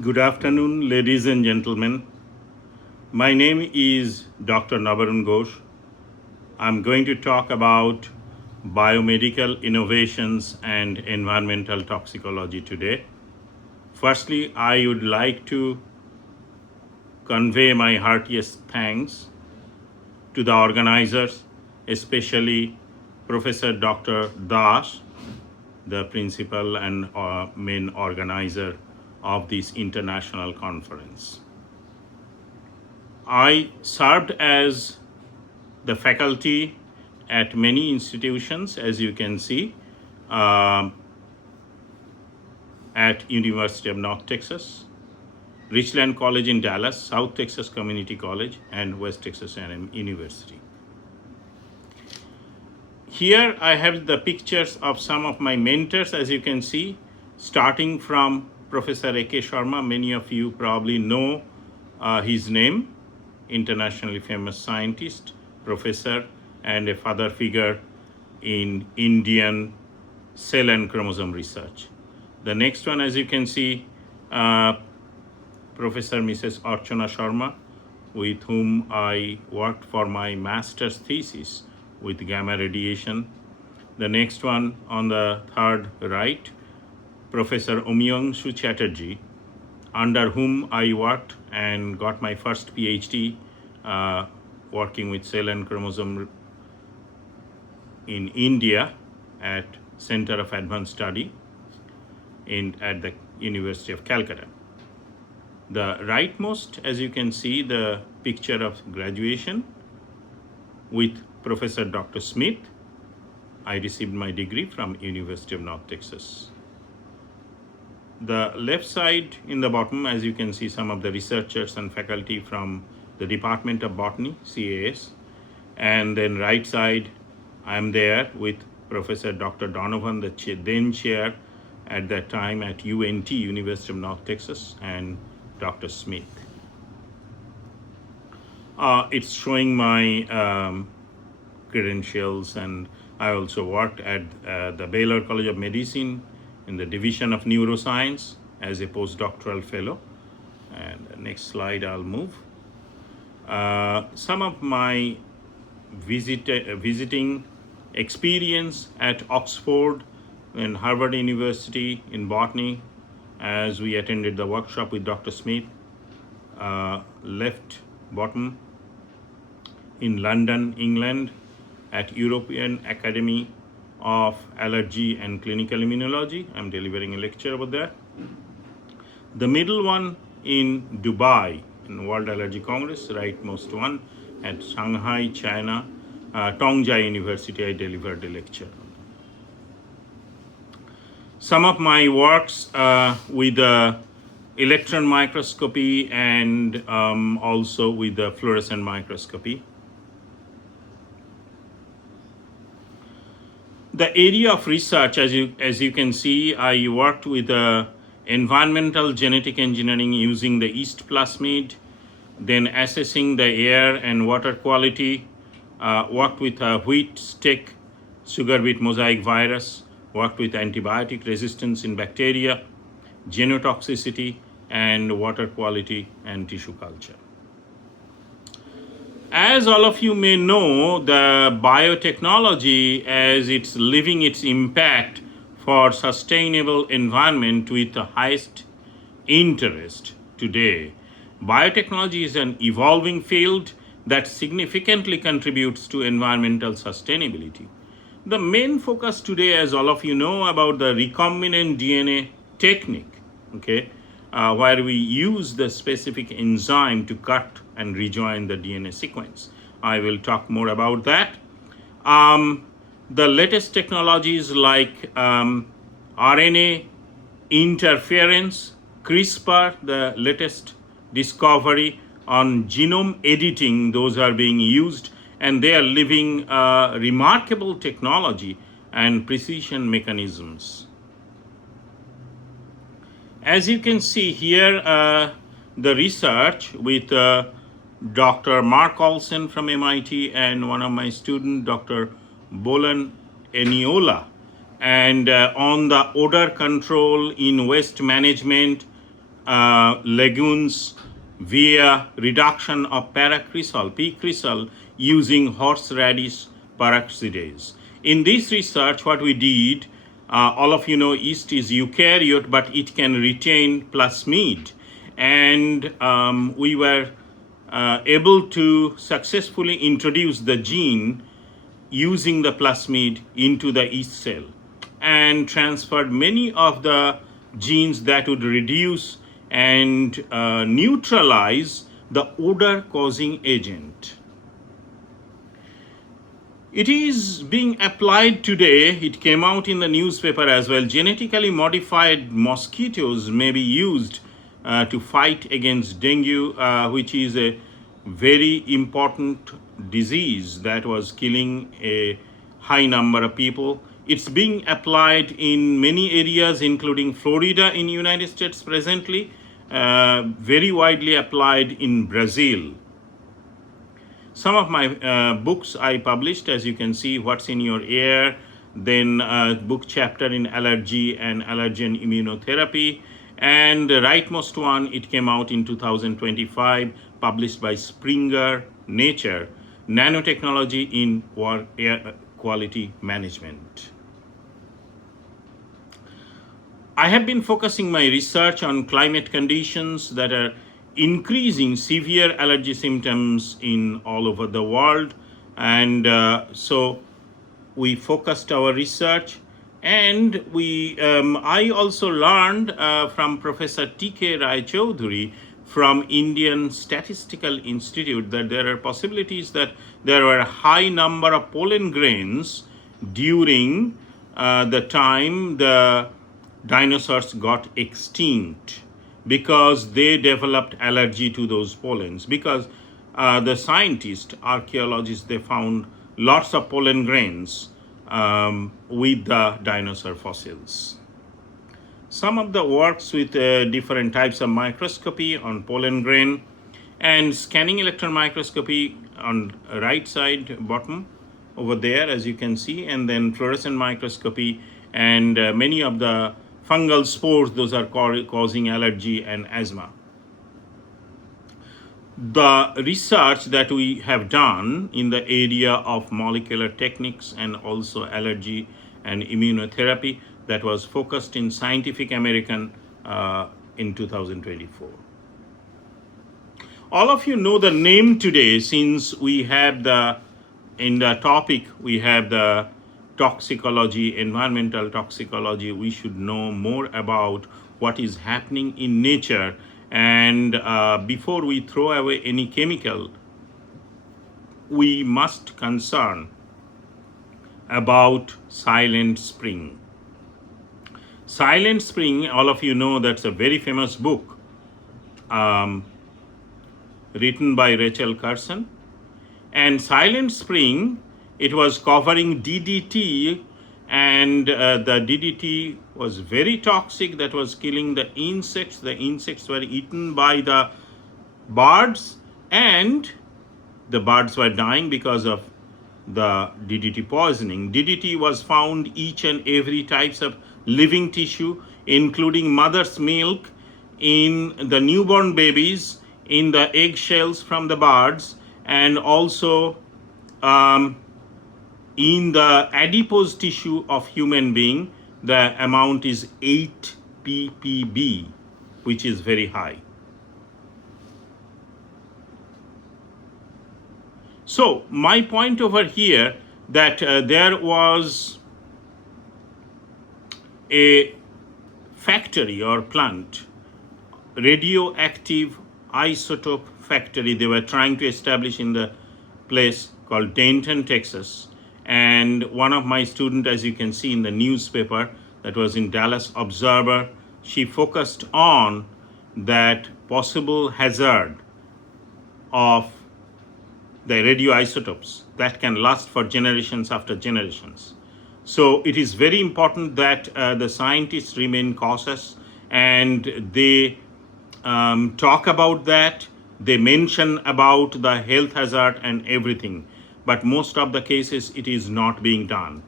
Good afternoon, ladies and gentlemen. My name is Dr. Nabarun Ghosh. I'm going to talk about biomedical innovations and environmental toxicology today. Firstly, I would like to convey my heartiest thanks to the organizers, especially Professor Dr. Das, the principal and main organizer of this international conference. I served as the faculty at many institutions, as you can see, um, at University of North Texas, Richland College in Dallas, South Texas Community College, and West Texas A&M University. Here I have the pictures of some of my mentors, as you can see, starting from Professor A.K. Sharma. Many of you probably know his name, internationally famous scientist, professor, and a father figure in Indian cell and chromosome research. The next one, as you can see, Professor Mrs. Archana Sharma, with whom I worked for my master's thesis with gamma radiation. The next one on the third right, Professor Umyangshu Chatterjee, under whom I worked and got my first PhD working with cell and chromosome in India at Center of Advanced Study at the University of Calcutta. The rightmost, as you can see, the picture of graduation with Professor Dr. Smith. I received my degree from University of North Texas. The left side in the bottom, as you can see, some of the researchers and faculty from the Department of Botany, CAS. And then right side, I'm there with Professor Dr. Donovan, the then chair at that time at UNT, University of North Texas, and Dr. Smith. It's showing my credentials, and I also worked at the Baylor College of Medicine in the Division of Neuroscience as a postdoctoral fellow. And the next slide I'll move. Some of my visiting experience at Oxford and Harvard University in botany, as we attended the workshop with Dr. Smith. Left bottom, in London, England, at European Academy of Allergy and Clinical Immunology. I'm delivering a lecture about that. The middle one in Dubai, in World Allergy Congress, rightmost one at Shanghai, China, Tongji University, I delivered a lecture. Some of my works with the electron microscopy and also with the fluorescent microscopy. The area of research, as you can see, I worked with environmental genetic engineering using the yeast plasmid, then assessing the air and water quality, worked with wheat stick, sugar beet mosaic virus, worked with antibiotic resistance in bacteria, genotoxicity, and water quality and tissue culture. As all of you may know, the biotechnology, as it's living its impact for sustainable environment with the highest interest today. Biotechnology is an evolving field that significantly contributes to environmental sustainability. The main focus today, as all of you know, about the recombinant DNA technique, okay, where we use the specific enzyme to cut and rejoin the DNA sequence. I will talk more about that. The latest technologies like RNA interference, CRISPR, the latest discovery on genome editing, those are being used, and they are living remarkable technology and precision mechanisms. As you can see here, the research with Dr. Mark Olsen from MIT and one of my students, Dr. Bolan Eniola, and on the odor control in waste management lagoons via reduction of paracrisol, p-crisol, using horseradish peroxidase. In this research, what we did, all of you know yeast is eukaryote, but it can retain plasmid. And we were able to successfully introduce the gene using the plasmid into the yeast cell and transferred many of the genes that would reduce and neutralize the odor causing agent. It is being applied today. It came out in the newspaper as well. Genetically modified mosquitoes may be used to fight against dengue, which is a very important disease that was killing a high number of people. It's being applied in many areas, including Florida in United States presently, very widely applied in Brazil. Some of my books I published, as you can see, What's in Your Air, then a book chapter in allergy and allergen immunotherapy, and the rightmost one, it came out in 2025, published by Springer Nature, Nanotechnology in Air Quality Management. I have been focusing my research on climate conditions that are increasing severe allergy symptoms in all over the world, and so we focused our research, and I also learned from Professor T.K. Rai Chaudhuri from Indian Statistical Institute that there are possibilities that there were a high number of pollen grains during the time the dinosaurs got extinct, because they developed allergy to those pollens. Because the scientists, archaeologists, they found lots of pollen grains with the dinosaur fossils. Some of the works with different types of microscopy on pollen grain and scanning electron microscopy on right side bottom over there, as you can see, and then fluorescent microscopy and many of the fungal spores, those are causing allergy and asthma. The research that we have done in the area of molecular techniques and also allergy and immunotherapy, that was focused in Scientific American in 2024. All of you know the name today, since we have in the topic, we have the toxicology, environmental toxicology. We should know more about what is happening in nature, and before we throw away any chemical, we must concern about Silent Spring. Silent Spring, all of you know, that's a very famous book written by Rachel Carson. And Silent Spring, it was covering DDT, and the DDT was very toxic, that was killing the insects. The insects were eaten by the birds, and the birds were dying because of the DDT poisoning. DDT was found each and every types of living tissue, including mother's milk, in the newborn babies, in the eggshells from the birds, and also in the adipose tissue of human being. The amount is 8 ppb, which is very high. So my point over here, that there was a factory or plant, radioactive isotope factory, they were trying to establish in the place called Denton, Texas. And one of my students, as you can see in the newspaper, that was in Dallas Observer, she focused on that possible hazard of the radioisotopes that can last for generations after generations. So it is very important that the scientists remain cautious, and they talk about that. They mention about the health hazard and everything, but most of the cases it is not being done.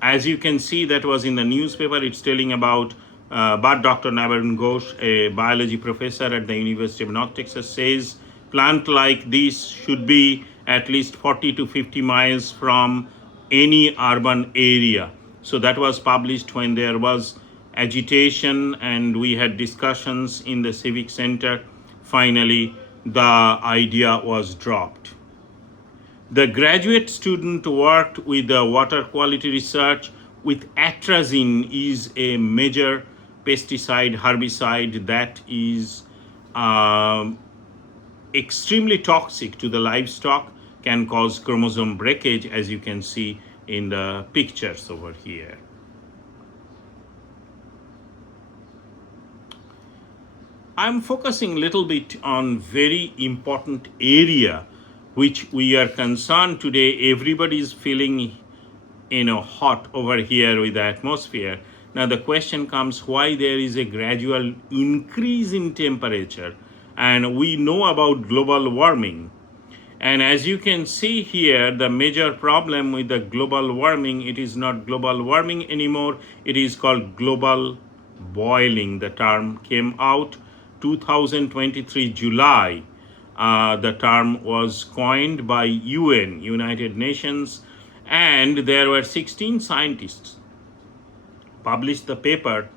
As you can see, that was in the newspaper, it's telling about But Dr. Navarin Ghosh, a biology professor at the University of North Texas, says plant like this should be at least 40 to 50 miles from any urban area. So that was published when there was agitation and we had discussions in the Civic Center. Finally, the idea was dropped. The graduate student worked with the water quality research with atrazine, is a major pesticide herbicide that is extremely toxic to the livestock, can cause chromosome breakage, as you can see in the pictures over here. I'm focusing a little bit on very important area which we are concerned today. Everybody is feeling hot over here with the atmosphere. Now the question comes, why there is a gradual increase in temperature, and we know about global warming. And as you can see here, the major problem with the global warming, it is not global warming anymore, it is called global boiling. The term came out 2023 July. The term was coined by UN, United Nations, and there were 16 scientists published the paper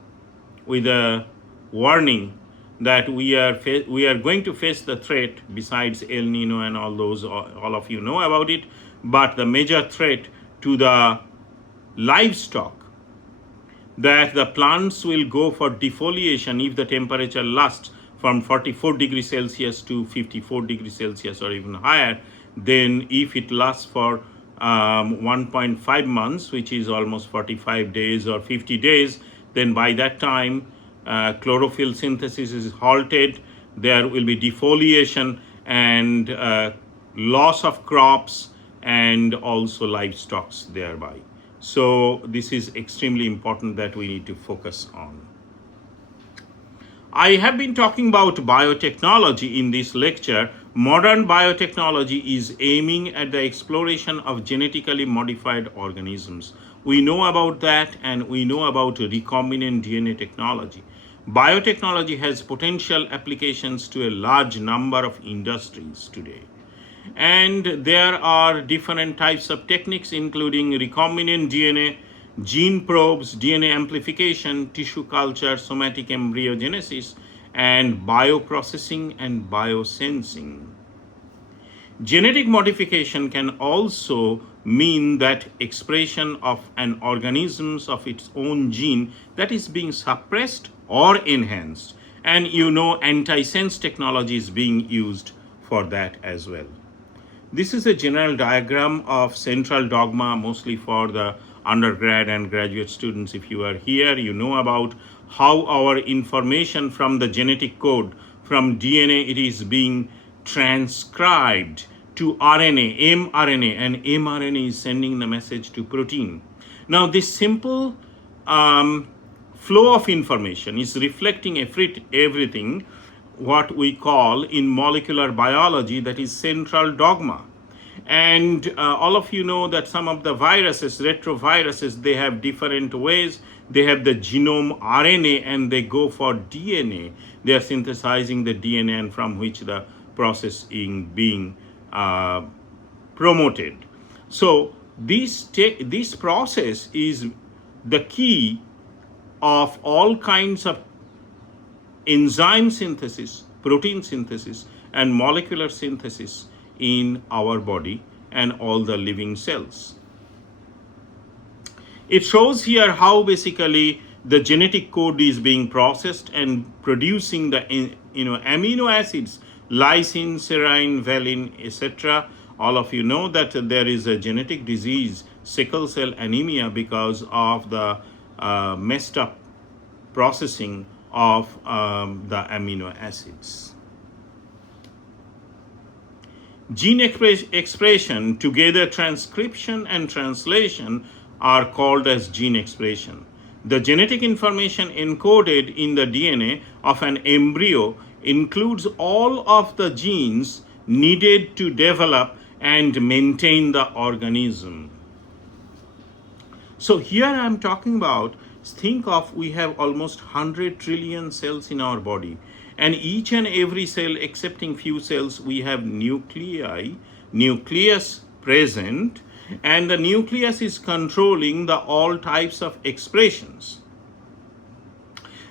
with a warning that we are going to face the threat. Besides El Nino and all those, all of you know about it, but the major threat to the livestock, that the plants will go for defoliation if the temperature lasts from 44 degrees Celsius to 54 degrees Celsius or even higher. Then if it lasts for 1.5 months, which is almost 45 days or 50 days, then by that time chlorophyll synthesis is halted, there will be defoliation and loss of crops and also livestock thereby. So this is extremely important that we need to focus on. I have been talking about biotechnology in this lecture. Modern biotechnology is aiming at the exploration of genetically modified organisms. We know about that, and we know about recombinant DNA technology. Biotechnology has potential applications to a large number of industries today. And there are different types of techniques, including recombinant DNA, gene probes, DNA amplification, tissue culture, somatic embryogenesis, and bioprocessing and biosensing. Genetic modification can also mean that expression of an organism's of its own gene that is being suppressed or enhanced. And antisense technology is being used for that as well. This is a general diagram of central dogma, mostly for the undergrad and graduate students. If you are here, you know about how our information from the genetic code, from DNA, it is being transcribed to RNA, mRNA, and mRNA is sending the message to protein. Now, this simple flow of information is reflecting everything what we call in molecular biology, that is central dogma. And all of you know that some of the viruses, retroviruses, they have different ways. They have the genome RNA and they go for DNA. They are synthesizing the DNA, and from which the process is being promoted. So this process is the key of all kinds of enzyme synthesis, protein synthesis, and molecular synthesis in our body and all the living cells. It shows here how basically the genetic code is being processed and producing the amino acids, lysine, serine, valine, etc. All of you know that there is a genetic disease, sickle cell anemia, because of the messed up processing of the amino acids. Gene expression, together transcription and translation, are called as gene expression. The genetic information encoded in the DNA of an embryo includes all of the genes needed to develop and maintain the organism. So here I am talking about think of, we have almost 100 trillion cells in our body, and each and every cell, excepting few cells, we have nucleus present, and the nucleus is controlling the all types of expressions.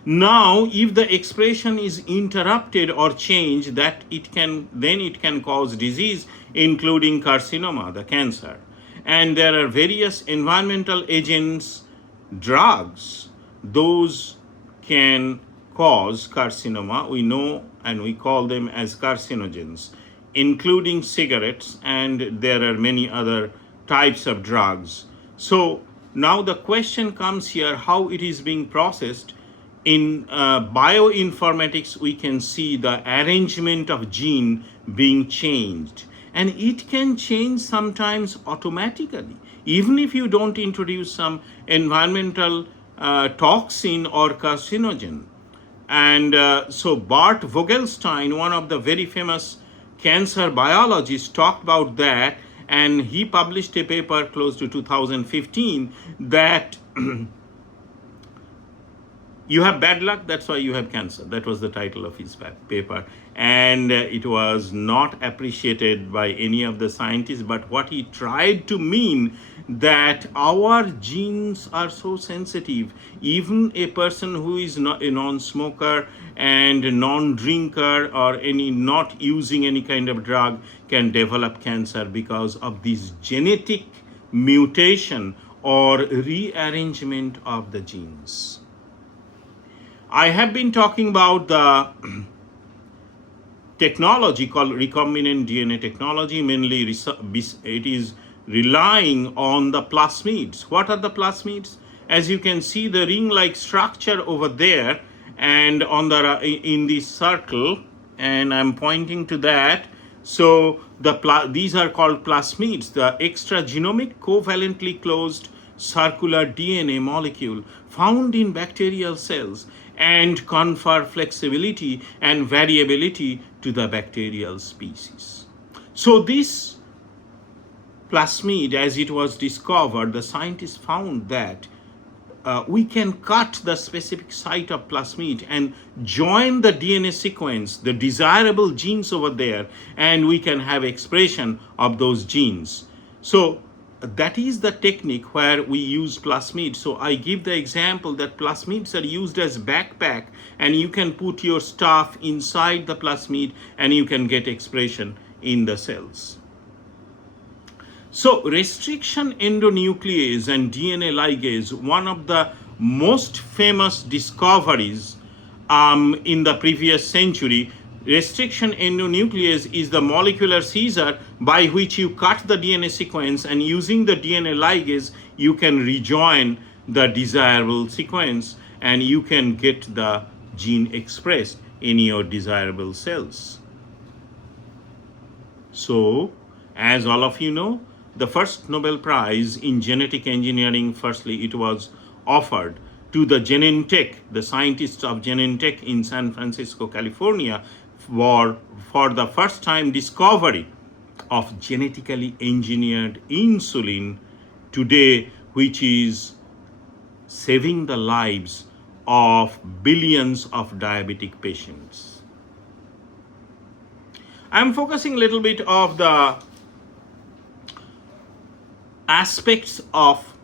Now, if the expression is interrupted or changed, it can cause disease, including carcinoma, the cancer. And there are various environmental agents, drugs, those can cause carcinoma. We know, and we call them as carcinogens, including cigarettes, and there are many other types of drugs. So now the question comes here, how it is being processed. In bioinformatics, we can see the arrangement of gene being changed, and it can change sometimes automatically, even if you don't introduce some environmental toxin or carcinogen. And so Bart Vogelstein, one of the very famous cancer biologists, talked about that, and he published a paper close to 2015 that you have bad luck, that's why you have cancer. That was the title of his paper. And it was not appreciated by any of the scientists. But what he tried to mean, that our genes are so sensitive. Even a person who is not a non-smoker and non-drinker or not using any kind of drug can develop cancer because of this genetic mutation or rearrangement of the genes. I have been talking about the technology called recombinant DNA technology. Mainly it is relying on the plasmids. What are the plasmids? As you can see, the ring-like structure over there, and on the in this circle, and I'm pointing to that. So these are called plasmids, the extragenomic covalently closed circular DNA molecule found in bacterial cells, and confer flexibility and variability to the bacterial species. So this plasmid, as it was discovered, the scientists found that we can cut the specific site of plasmid and join the DNA sequence, the desirable genes over there, and we can have expression of those genes. So that is the technique where we use plasmid. So I give the example that plasmids are used as backpack, and you can put your stuff inside the plasmid and you can get expression in the cells. So restriction endonuclease and DNA ligase, one of the most famous discoveries in the previous century. Restriction endonuclease is the molecular scissor by which you cut the DNA sequence, and using the DNA ligase, you can rejoin the desirable sequence and you can get the gene expressed in your desirable cells. So, as all of you know, the first Nobel Prize in genetic engineering, firstly, it was offered to the Genentech, the scientists of Genentech in San Francisco, California, for the first time discovery of genetically engineered insulin today, which is saving the lives of billions of diabetic patients. I'm focusing a little bit of the aspects of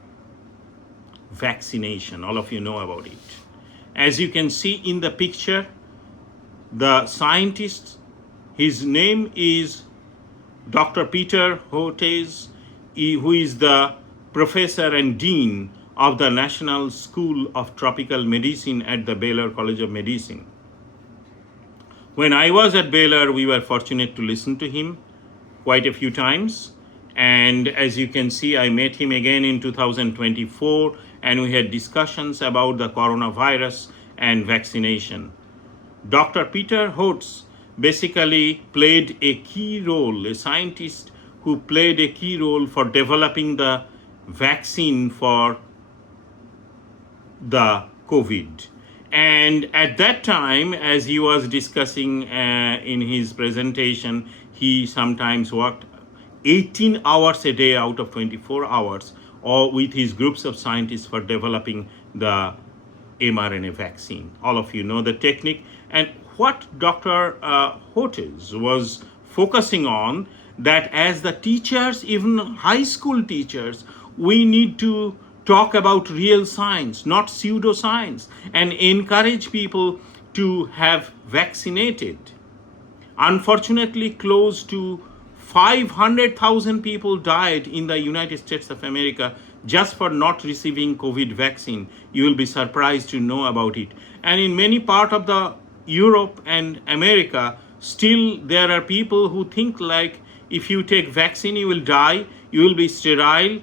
vaccination. All of you know about it. As you can see in the picture, the scientist, his name is Dr. Peter Hotez, who is the professor and dean of the National School of Tropical Medicine at the Baylor College of Medicine. When I was at Baylor, we were fortunate to listen to him quite a few times. And as you can see, I met him again in 2024, and we had discussions about the coronavirus and vaccination. Dr. Peter Hotez basically played a key role, a scientist who played a key role for developing the vaccine for the COVID. And at that time, as he was discussing in his presentation, he sometimes worked 18 hours a day out of 24 hours, or with his groups of scientists for developing the mRNA vaccine. All of you know the technique. And what Dr. Hotez was focusing on, that as the teachers, even high school teachers, we need to talk about real science, not pseudoscience, and encourage people to have vaccinated. Unfortunately, close to 500,000 people died in the United States of America just for not receiving COVID vaccine. You will be surprised to know about it. And in many parts of the Europe and America, still there are people who think like if you take vaccine, you will die, you will be sterile,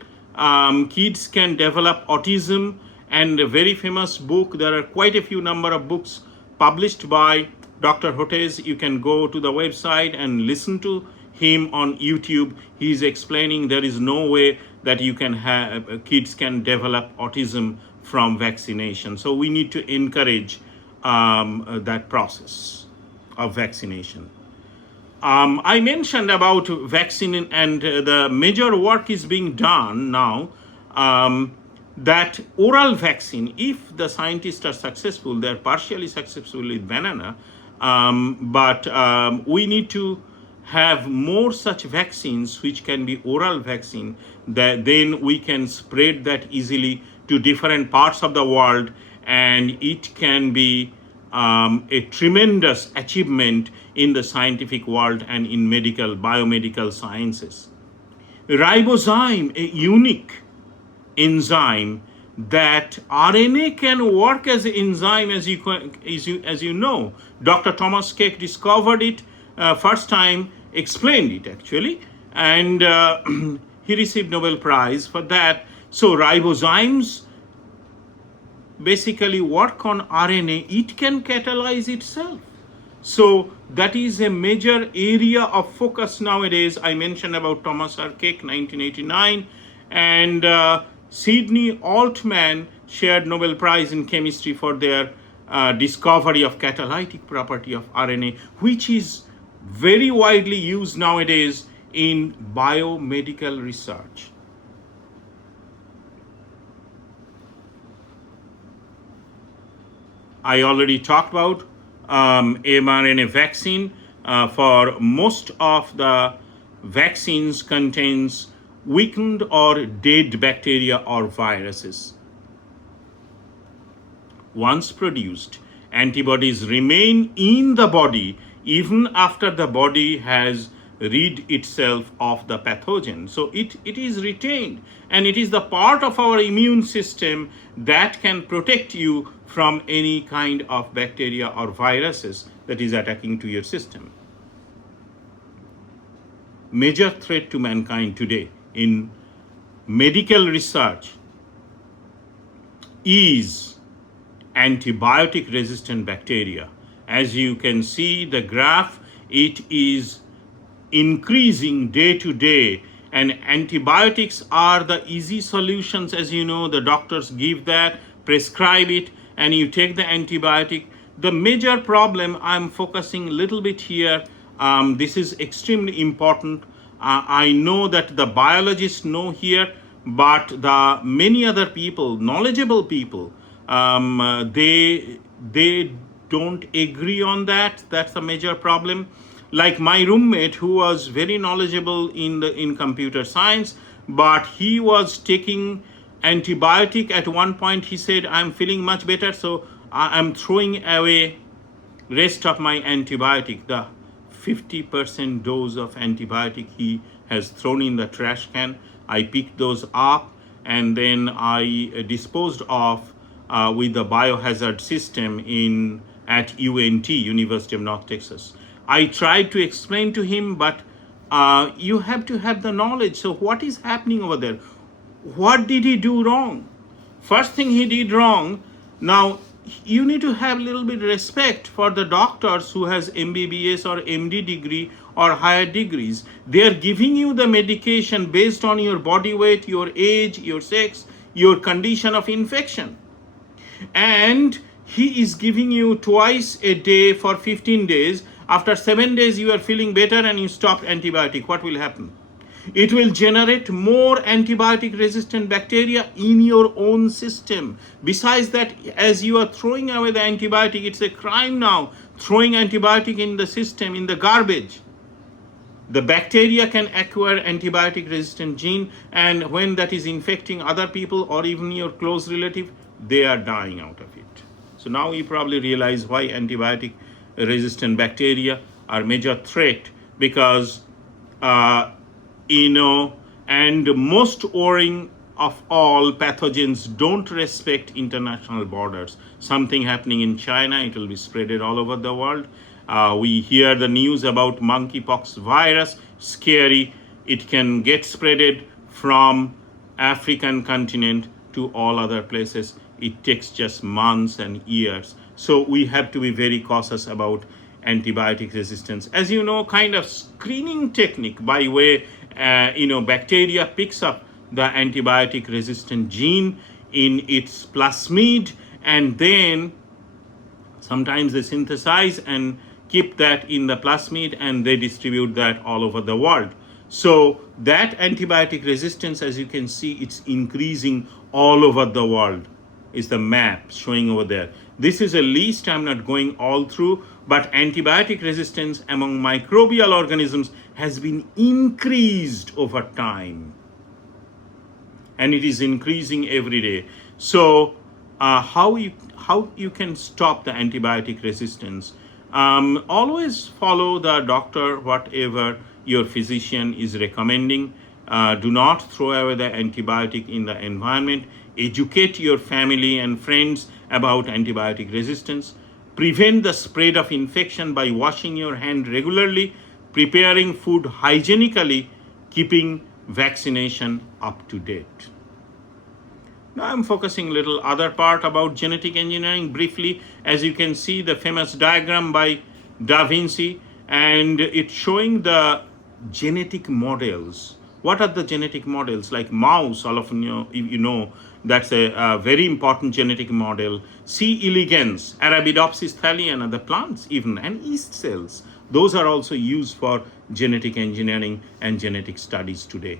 kids can develop autism. And a very famous book, there are quite a few number of books published by Dr. Hotez. You can go to the website and listen to him on YouTube. He's explaining there is no way that you can have kids can develop autism from vaccination. So we need to encourage that process of vaccination. I mentioned about vaccine, and the major work is being done now, that oral vaccine, if the scientists are successful, they're partially successful with banana, but we need to have more such vaccines which can be oral vaccine, that then we can spread that easily to different parts of the world, and it can be a tremendous achievement in the scientific world and in biomedical sciences. Ribozyme, a unique enzyme that RNA can work as an enzyme, as you know. Dr. Thomas Keck discovered it first time, explained it actually, and he received Nobel Prize for that. So ribozymes basically work on RNA. It can catalyze itself. So that is a major area of focus nowadays. I mentioned about Thomas R. Keck, 1989, and Sidney Altman shared Nobel Prize in chemistry for their discovery of catalytic property of RNA, which is very widely used nowadays in biomedical research. I already talked about mRNA vaccine. For most of the vaccines contains weakened or dead bacteria or viruses. Once produced, antibodies remain in the body even after the body has rid itself of the pathogen. So it is retained, and it is the part of our immune system that can protect you from any kind of bacteria or viruses that is attacking to your system. Major threat to mankind today in medical research is antibiotic resistant bacteria. As you can see the graph, it is increasing day to day, and antibiotics are the easy solutions. As you know, the doctors give that, prescribe it, and you take the antibiotic. The major problem, I'm focusing a little bit here, this is extremely important. I know that the biologists know here, but the many other people, knowledgeable people, they don't agree on that. That's a major problem. Like my roommate, who was very knowledgeable in computer science, but he was taking antibiotic. At one point he said, I'm feeling much better, so I'm throwing away rest of my antibiotic. The 50% dose of antibiotic he has thrown in the trash can. I picked those up, and then I disposed of with the biohazard system at UNT, University of North Texas. I tried to explain to him, but you have to have the knowledge. So what is happening over there? What did he do wrong? First thing he did wrong, now you need to have a little bit respect for the doctors who has MBBS or MD degree or higher degrees. They are giving you the medication based on your body weight, your age, your sex, your condition of infection. And he is giving you twice a day for 15 days. After 7 days, you are feeling better and you stop antibiotic. What will happen? It will generate more antibiotic resistant bacteria in your own system. Besides that, as you are throwing away the antibiotic, it's a crime now, throwing antibiotic in the system, in the garbage. The bacteria can acquire antibiotic resistant gene, and when that is infecting other people or even your close relative, they are dying out of it. So now you probably realize why antibiotic resistant bacteria are major threat, because uh, and most worrying of all, pathogens don't respect international borders. Something happening in China, it will be spreaded all over the world. We hear the news about monkeypox virus, scary. It can get spreaded from African continent to all other places. It takes just months and years. So we have to be very cautious about antibiotic resistance. As you know, kind of screening technique by way, bacteria picks up the antibiotic resistant gene in its plasmid, and then sometimes they synthesize and keep that in the plasmid, and they distribute that all over the world. So that antibiotic resistance, as you can see, it's increasing all over the world. Is the map showing over there. This is a list, I'm not going all through, but antibiotic resistance among microbial organisms has been increased over time, and it is increasing every day. So how you can stop the antibiotic resistance? Always follow the doctor, whatever your physician is recommending. Do not throw away the antibiotic in the environment. Educate your family and friends about antibiotic resistance. Prevent the spread of infection by washing your hand regularly, preparing food hygienically, keeping vaccination up to date. Now I'm focusing a little other part about genetic engineering briefly. As you can see, the famous diagram by Da Vinci, and it's showing the genetic models. What are the genetic models? Like mouse, all of you know that's a very important genetic model. C. elegans, Arabidopsis thaliana, the plants even, and yeast cells. Those are also used for genetic engineering and genetic studies today.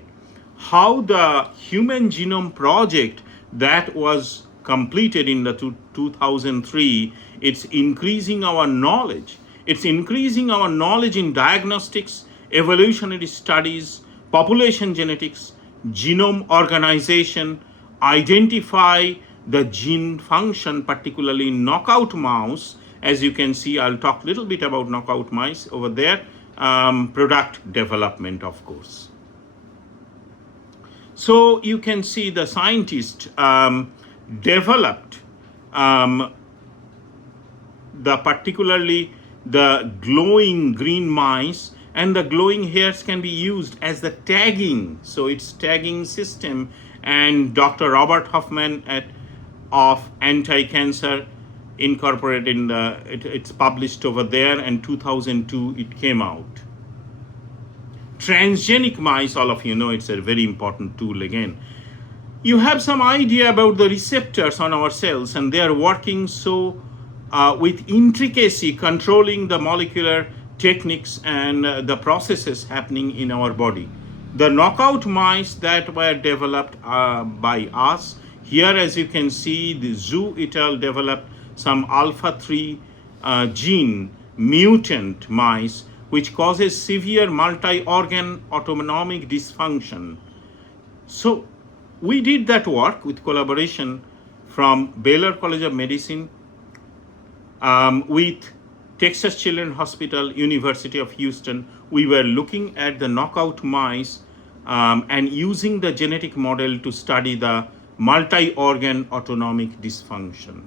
How the Human Genome Project that was completed in the 2003, it's increasing our knowledge. It's increasing our knowledge in diagnostics, evolutionary studies, population genetics, genome organization, identify the gene function, particularly in knockout mouse. As you can see, I'll talk a little bit about knockout mice over there. Product development, of course. So you can see the scientist developed particularly the glowing green mice, and the glowing hairs can be used as the tagging. So it's tagging system, and Dr. Robert Hoffman of Anti-Cancer Incorporated it's published over there, and 2002 it came out. Transgenic mice, all of you know, it's a very important tool again. You have some idea about the receptors on our cells, and they are working so with intricacy, controlling the molecular techniques and the processes happening in our body. The knockout mice that were developed by us, here as you can see, the Zhu et al. Developed some alpha-3 gene mutant mice, which causes severe multi-organ autonomic dysfunction. So we did that work with collaboration from Baylor College of Medicine, with Texas Children's Hospital, University of Houston. We were looking at the knockout mice and using the genetic model to study the multi-organ autonomic dysfunction.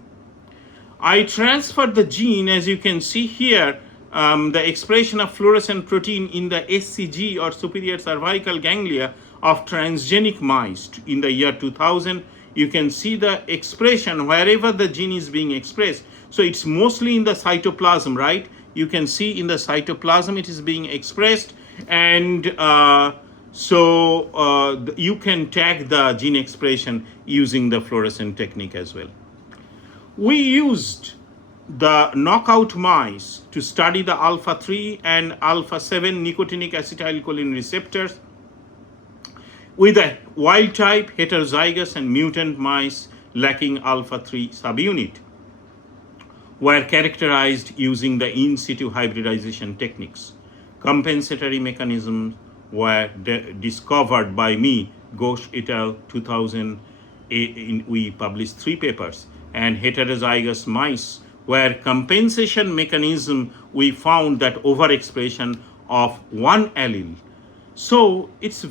I transferred the gene, as you can see here, the expression of fluorescent protein in the SCG or superior cervical ganglia of transgenic mice in the year 2000. You can see the expression wherever the gene is being expressed. So it's mostly in the cytoplasm, right? You can see in the cytoplasm it is being expressed, and you can tag the gene expression using the fluorescent technique as well. We used the knockout mice to study the alpha-3 and alpha-7 nicotinic acetylcholine receptors. with a wild type, heterozygous, and mutant mice lacking alpha 3 subunit were characterized using the in situ hybridization techniques. Compensatory mechanisms were discovered by me, Ghosh et al. 2000. We published 3 papers, and heterozygous mice where compensation mechanism we found that overexpression of one allele. So it's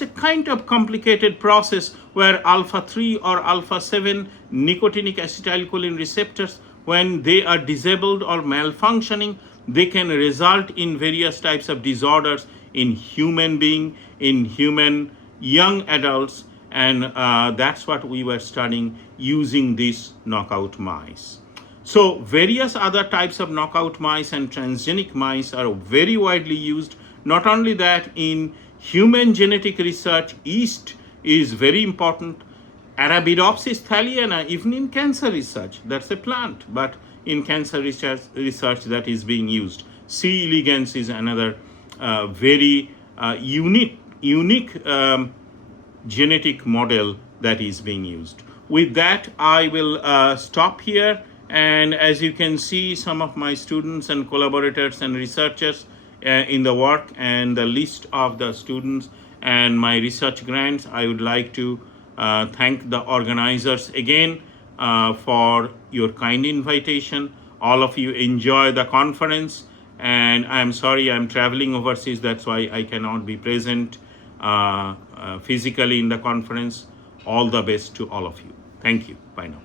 a kind of complicated process where alpha 3 or alpha 7 nicotinic acetylcholine receptors, when they are disabled or malfunctioning, they can result in various types of disorders in human being, in human young adults, and that's what we were studying using these knockout mice. So various other types of knockout mice and transgenic mice are very widely used. Not only that, in human genetic research, yeast is very important. Arabidopsis thaliana, even in cancer research, that's a plant, but in cancer research that is being used. C. elegans is another very unique genetic model that is being used. With that, I will stop here. And as you can see, some of my students and collaborators and researchers in the work and the list of the students and my research grants, I would like to thank the organizers again for your kind invitation. All of you enjoy the conference, and I'm sorry I'm traveling overseas, that's why I cannot be present physically in the conference. All the best to all of you. Thank you. Bye now.